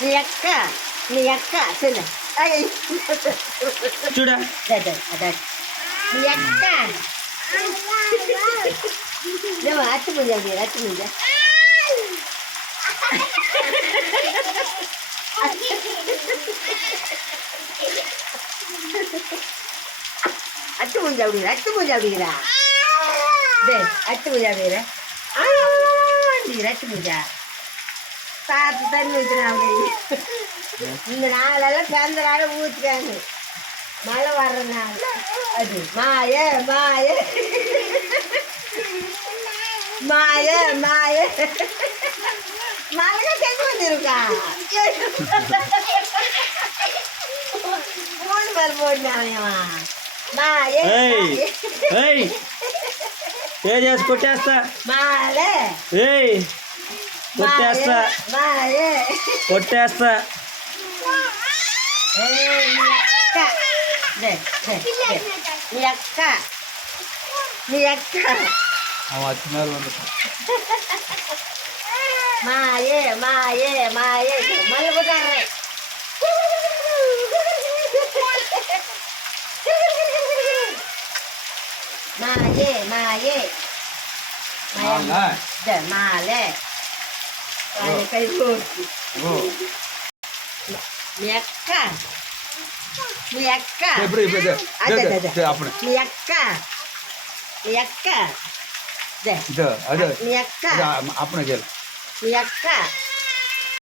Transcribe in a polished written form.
మీ అక్క చిన్న చూడ అదే మీ అక్క అచ్చి ముంజ అచ్చి ముంజ அத்து மூஞ்சா அப்படிங்கிற அத்து மூஞ்சா அப்படிங்கிறா அத்து மூஞ்சா அப்படிங்கிற அத்து மூஞ்சா பார்த்து தண்ணி வச்சுருக்காங்க இந்த நாளெல்லாம் பிறந்த நாள் ஊற்றுக்காங்க மழை வர்ற நாள் அது மாய மாய மாய மாய மழை செஞ்சு வந்துருக்கா மூணு பேர் போட்டாங்கம்மா మాయే ఏయ్ చేసి కొట్టేస్తా మాలే ఏయ్ కొట్టేస్తా మాయే కొట్టేస్తా మీ అక్క మాయే మాయే మాయే మళ్ళీ పోతారు మాయే మాయే మాలే కై పోతుంది మీ అక్క మీ అక్క మీ అక్క మీ అక్క మీ అక్క మీ అక్క